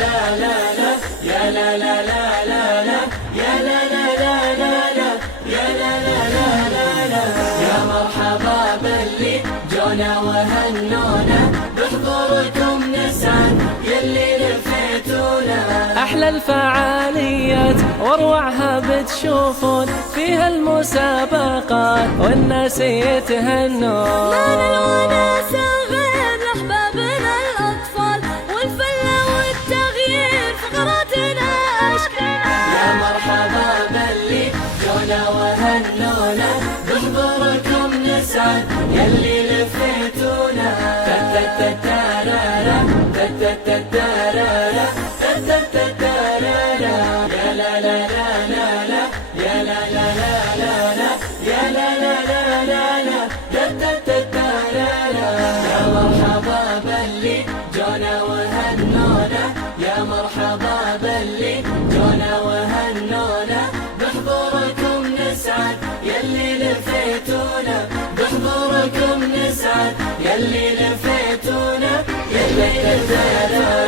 لا لا لا يا لا لا لا لا لا يا لا لا لا لا لا يا لا لا لا لا لا يا مرحبا باللي جونا وهنونا بحضوركم نسعد يلي لفيتونا. أحلى الفعاليات واروعها بتشوفون فيها المسابقات والناس يتهنون. لا للوناسة غير لأحبابنا الأطفال والفلة والتغيير فقراتنا أشكالنا. يا مرحبا باللي جونا وهنونا بحضوركم نسعد يلي لفيتونا. تتتتارارا تتتتارارا تتتتارارا يا لا لا لا لا لا يا لا لا لا لا لا يا لا لا لا لا لا تتتتارارا يا مرحبا باللي جونا وهنونا. يا مرحبا باللي جونا وهنونا بحضوركم نسعد يلي لفيتونا. بحضوركم نسعد يلي لفيتونا يلي لفيتونا.